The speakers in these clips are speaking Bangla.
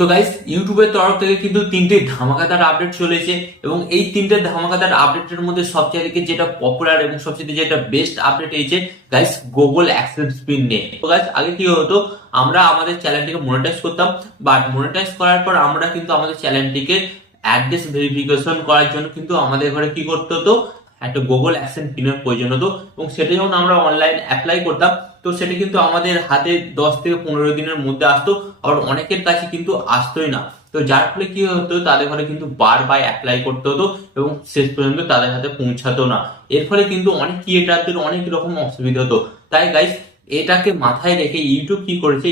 তো গাইস, ইউটিউবের তরফ থেকে কিন্তু তিনটে ধামাকাদার আপডেট চলেছে এবং এই তিনটে ধামাকাদার আপডেটের মধ্যে সবচেয়ে যেটা পপুলার এবং সবচেয়ে যেটা বেস্ট আপডেট হয়েছে গাইস, গুগল অ্যাডসেন্স পিন নিয়ে। তো গাইস, আগে কি হতো, আমরা আমাদের চ্যানেলটিকে মনিটাইজ করতাম, বাট মনিটাইজ করার পর আমরা কিন্তু আমাদের চ্যানেলটিকে অ্যাড্রেস ভেরিফিকেশন করার জন্য কিন্তু আমাদের ঘরে কি করতে হতো, একটা গুগল অ্যাডসেন্স পিনের প্রয়োজন হতো এবং সেটা যখন আমরা অনলাইন অ্যাপ্লাই করতাম তো সেটা কিন্তু আমাদের হাতে 10 থেকে 15 দিনের মধ্যে আসতো, আবার অনেকের কাছে কিন্তু আসতোই না। তো যার ফলে কি হতো, তাদের ঘরে কিন্তু বারবার অ্যাপ্লাই করতে হতো এবং শেষ পর্যন্ত তাদের হাতে পৌঁছাতো না। এর ফলে কিন্তু অনেক ক্রিয়েটারদের অনেক রকম অসুবিধা হতো। তাই গাইস, এটাকে মাথায় রেখে ইউটিউব কি করেছে,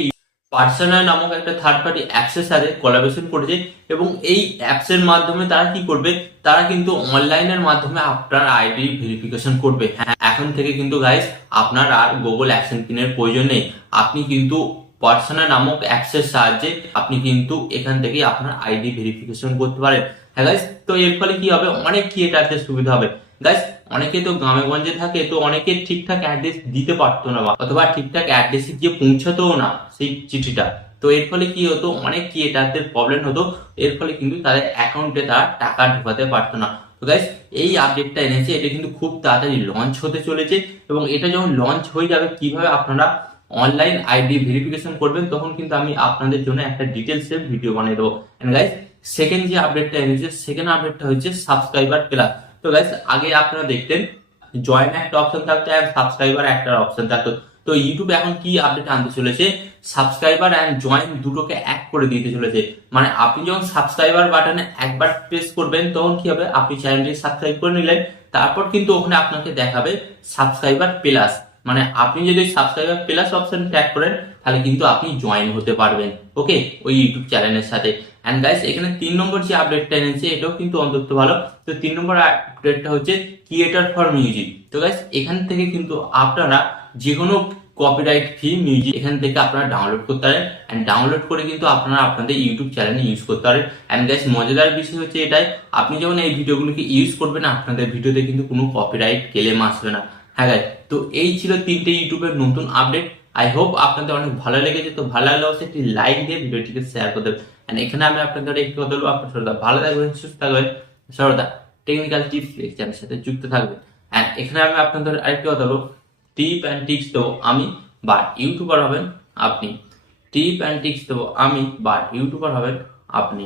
পার্সোনা নামক একটা থার্ড পার্টি অ্যাপসের সাথে কোলাবোরেশন করেছে এবং এই অ্যাপসের মাধ্যমে তারা কি করবে, তারা কিন্তু অনলাইনের মাধ্যমে আপনার আইডি ভেরিফিকেশন করবে। হ্যাঁ, এখন থেকে কিন্তু গাইস আপনার আর গুগল অ্যাডসেন্স পিনের প্রয়োজন নেই। আপনি কিন্তু পার্সোনা নামক অ্যাপসের সাহায্যে আপনি কিন্তু এখান থেকে আপনার আইডি ভেরিফিকেশন করতে পারেন। হ্যাঁ গাইস, তো এর ফলে কি হবে, অনেক ক্রিয়েটারদের সুবিধা হবে। গাইস, অনেকে তো গ্রামে গঞ্জে থাকে, তো অনেকে ঠিকঠাক অ্যাড্রেস দিতে পারতো না অথবা ঠিকঠাক অ্যাড্রেসে গিয়ে পৌঁছাতেও না সেই চিঠিটা। তো এর ফলে কি হতো, অনেক ক্রিয়েটারদের প্রবলেম হতো। এর ফলে কিন্তু তাদের অ্যাকাউন্টে তারা টাকা ঢোকাতে পারতো না। তো গাইস, এই আপডেটটা এনেছে, এটা কিন্তু খুব তাড়াতাড়ি লঞ্চ হতে চলেছে এবং এটা যখন লঞ্চ হয়ে যাবে, কিভাবে আপনারা অনলাইন আইডি ভেরিফিকেশন করবেন, তখন কিন্তু আমি আপনাদের জন্য একটা ডিটেলস এর ভিডিও বানিয়ে দেবো। এন্ড গাইস, সেকেন্ড যে আপডেটটা এনেছে, সেকেন্ড আপডেটটা হচ্ছে সাবস্ক্রাইবার প্লাস। তো গাইস, আগে আপনারা দেখতেন জয়েন একটা অপশন থাকতো আর সাবস্ক্রাইবার একটা অপশন থাকতো। তো ইউটিউব এখন কি আপডেট আনতে চলেছে, সাবস্ক্রাইবার এন্ড জয়েন দুটোকে এক করে দিতে চলেছে। মানে আপনি যখন সাবস্ক্রাইবার বাটনে একবার প্রেস করবেন, তখন কি হবে, আপনি চ্যানেলটি সাবস্ক্রাইব করে নিলেন, তারপর কিন্তু ওখানে আপনাকে দেখাবে সাবস্ক্রাইবার প্লাস। মানে আপনি যদি সাবস্ক্রাইবার প্লাস অপশন ট্যাগ করেন, তাহলে কিন্তু আপনি জয়েন হতে পারবেন, ওকে, ওই ইউটিউব চ্যানেলের সাথে। এন্ড গাইস, এখানে 3 নম্বর যে আপডেটটা এনেছে, এটাও কিন্তু অন্তত ভালো। তো 3 নম্বর আপডেটটা হচ্ছে ক্রিয়েটর ফর মিউজিক। তো গাইস, এখান থেকে কিন্তু আপনারা যে কোনো কপিরাইট ফ্রি মিউজিক এখান থেকে আপনারা ডাউনলোড করতে পারেন এন্ড ডাউনলোড করে কিন্তু আপনারা আপনাদের ইউটিউব চ্যানেলে ইউজ করতে পারেন। এন্ড গাইস, মজাদার বিষয় হচ্ছে এটাই, আপনি যখন এই ভিডিওগুলোকে ইউজ করবেন, আপনাদের ভিডিওতে কিন্তু কোনো কপিরাইট ক্লেম আসবে না। হ্যাঁ গাইস, তো এই ছিল 3টে ইউটিউবের নতুন আপডেট। আই হোপ আপনাদের অনেক ভালো লেগেছে। তো ভালো লাগলে অবশ্যই একটি লাইক দিয়ে ভিডিওটিকে শেয়ার করে দেবেন। এন্ড এখানে আমি আপনাদের একটি কথা বলবো, আপনার সর্বদা ভালো থাকবেন, সুস্থ থাকবেন, সর্বদা টেকনিক্যাল টিপস লেকচারের সাথে যুক্ত থাকবেন। এন্ড এখানে আমি আপনাদের আরেকটি কথা বলবো, টিপ অ্যান্ড টিপস দেবো আমি, বা ইউটিউবার হবেন আপনি। টিপ অ্যান্ড টিপস দেবো আমি, বা ইউটিউবার হবেন আপনি।